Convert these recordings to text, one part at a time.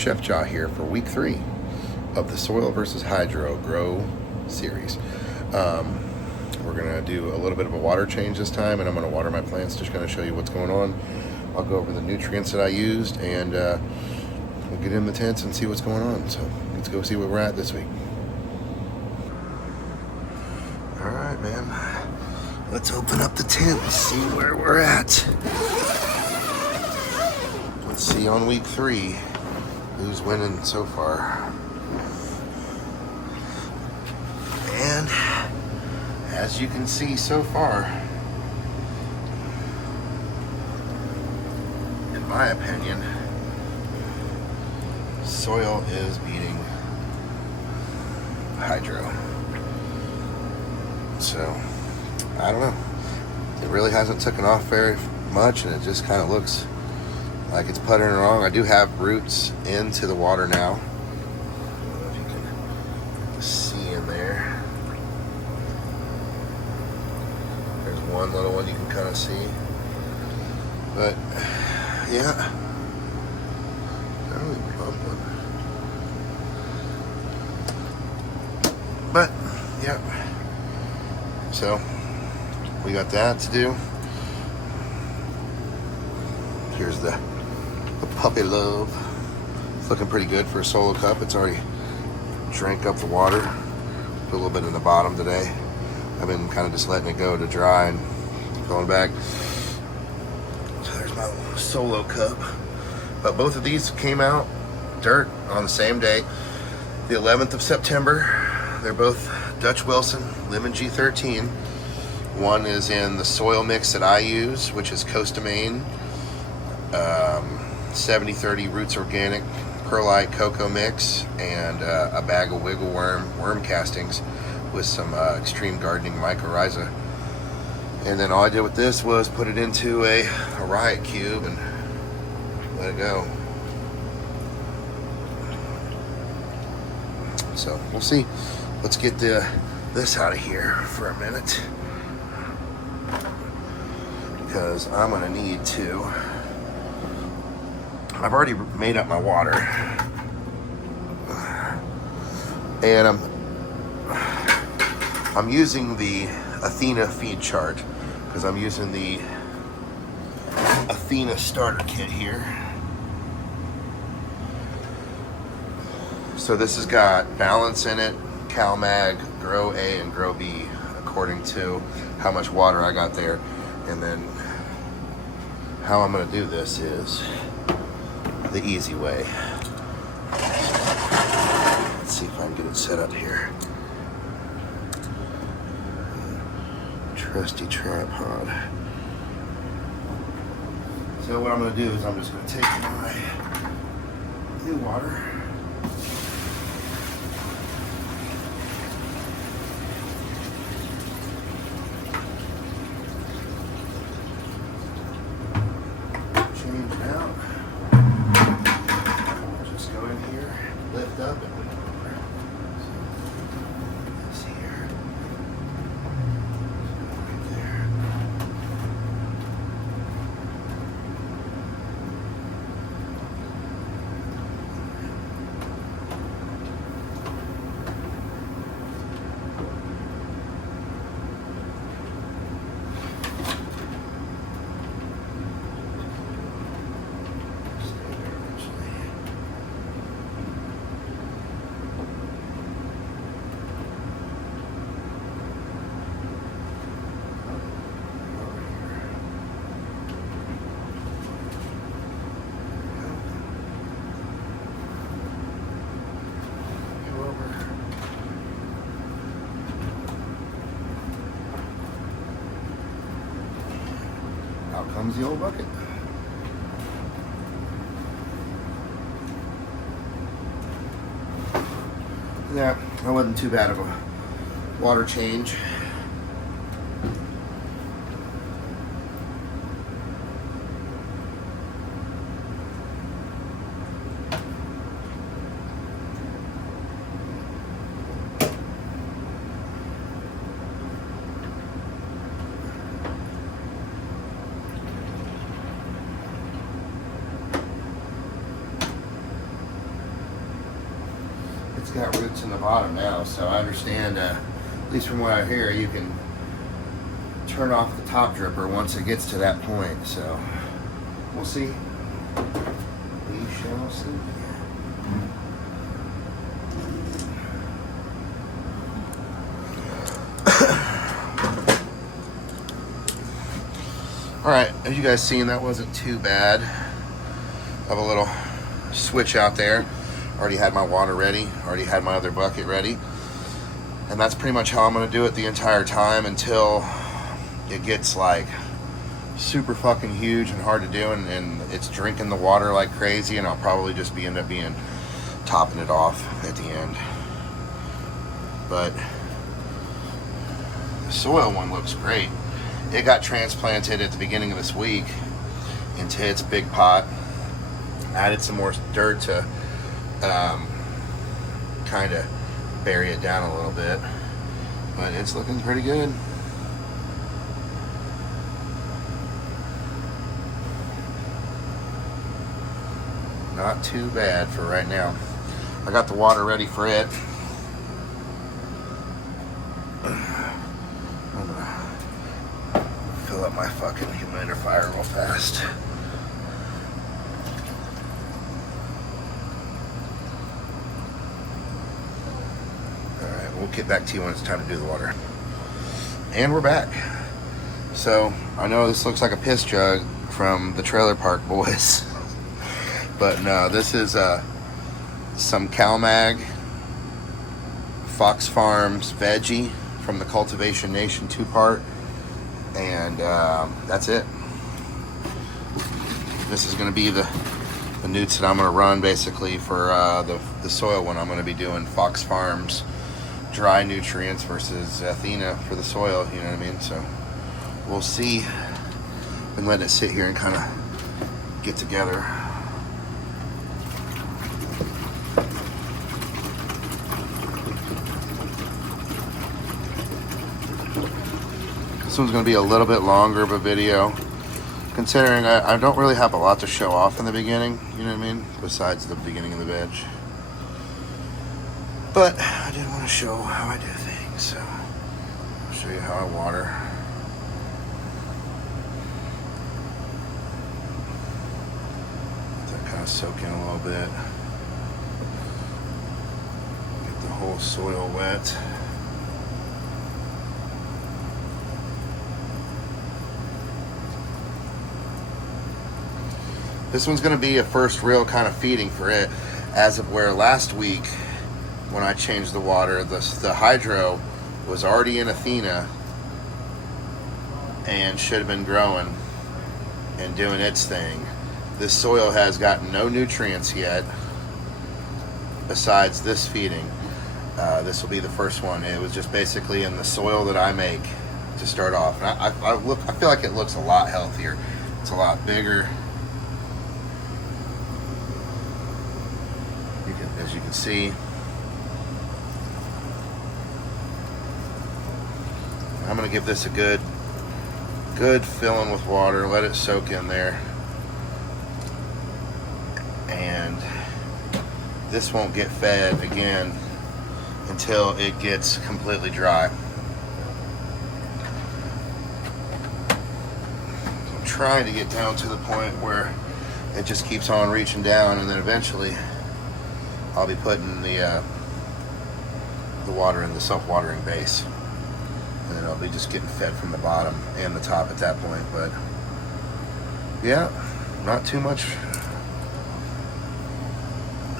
Chef Jaw here for week 3 of the Soil versus Hydro Grow series. We're gonna do a little bit of a water change this time, and I'm gonna water my plants, just gonna show you what's going on. I'll go over the nutrients that I used, and we'll get in the tents and see what's going on. So let's go see where we're at this week. All right, man. Let's open up the tent and see where we're at. Let's see on week 3 who's winning so far. And as you can see so far, in my opinion, soil is beating hydro. So, I don't know. It really hasn't taken off very much, and it just kind of looks like it's puttering along. I do have roots into the water now. I don't know if you can see in there. There's one little one you can kind of see. But, yeah. Not really bumping. But, yeah. So, we got that to do. Here's the puppy love. It's looking pretty good for a solo cup. It's already drank up the water. Put a little bit in the bottom today. I've been kind of just letting it go to dry and going back. So there's my solo cup. But both of these came out dirt on the same day, the 11th of September. They're both Dutch Wilson Lemon G13. One is in the soil mix that I use, which is Costa Maine 70-30 Roots Organic Perlite Cocoa Mix, and a bag of Wiggle worm castings with some Extreme Gardening mycorrhiza. And then all I did with this was put it into a riot cube and let it go. So we'll see. Let's get this out of here for a minute, because I'm gonna need to. I've already made up my water, and I'm using the Athena feed chart, because I'm using the Athena starter kit here. So this has got balance in it, CalMag, Grow A, and Grow B, according to how much water I got there. And then how I'm going to do this is the easy way. Let's see if I can get it set up here. Trusty tripod. So what I'm going to do is I'm just going to take my new water. Up and over. So, this here. Right there. Out comes the old bucket. Yeah, that wasn't too bad of a water change. got roots in the bottom now, so I understand, at least from what I hear, you can turn off the top dripper once it gets to that point. So we'll see. We shall see. Alright, as you guys seen, that wasn't too bad of a little switch out there. Already had my water ready, already had my other bucket ready. And that's pretty much how I'm going to do it the entire time until it gets like super fucking huge and hard to do, and it's drinking the water like crazy, and I'll probably just end up topping it off at the end. But the soil one looks great. It got transplanted at the beginning of this week into its big pot. Added some more dirt to kind of bury it down a little bit, but it's looking pretty good. Not too bad for right now. I got the water ready for it. I'm gonna fill up my fucking humidifier real fast. Alright, we'll get back to you when it's time to do the water. And we're back. So, I know this looks like a piss jug from the trailer park boys. But no, this is some CalMag Fox Farms veggie from the Cultivation Nation 2-part. And that's it. This is going to be the newts that I'm going to run basically for the soil one. I'm going to be doing Fox Farms dry nutrients versus Athena for the soil, you know what I mean? So we'll see. Been letting it sit here and kind of get together. This one's going to be a little bit longer of a video, considering I don't really have a lot to show off in the beginning, you know what I mean, besides the beginning of the veg. But I did want to show how I do things, so I'll show you how I water. Let that kind of soak in a little bit. Get the whole soil wet. This one's going to be a first real kind of feeding for it, as of where last week when I changed the water, the hydro was already in Athena and should have been growing and doing its thing. This soil has gotten no nutrients yet besides this feeding. This will be the first one. It was just basically in the soil that I make to start off. And I feel like it looks a lot healthier. It's a lot bigger. As you can see, I'm going to give this a good filling with water, let it soak in there, and this won't get fed again until it gets completely dry. I'm trying to get down to the point where it just keeps on reaching down, and then eventually I'll be putting the water in the self-watering base, and then I'll be just getting fed from the bottom and the top at that point. But yeah, not too much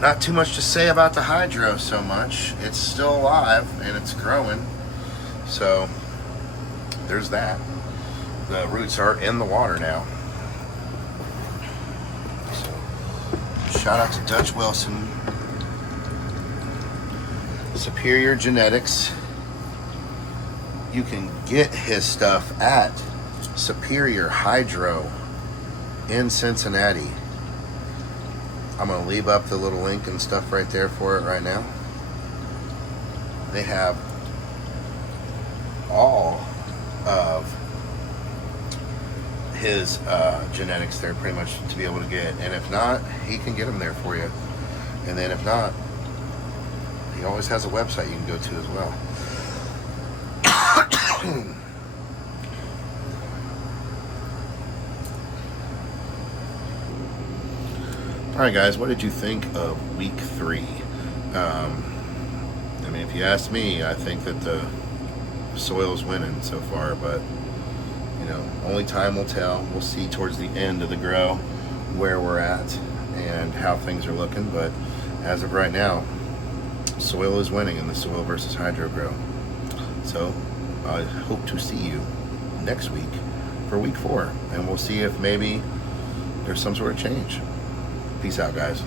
to say about the hydro so much. It's still alive and it's growing, so there's that. The roots are in the water now. So shout out to Dutch Wilson, Superior Genetics. You can get his stuff at Superior Hydro in Cincinnati. I'm going to leave up the little link and stuff right there for it right now. They have all of his genetics there pretty much to be able to get. And if not, he can get them there for you. And then if not, he always has a website you can go to as well. Alright guys, what did you think of week 3? I mean, if you ask me, I think that the soil's winning so far, but you know, only time will tell. We'll see towards the end of the grow where we're at and how things are looking, but as of right now, soil is winning in the soil versus hydro grow. So I hope to see you next week for week 4, and we'll see if maybe there's some sort of change. Peace out, guys.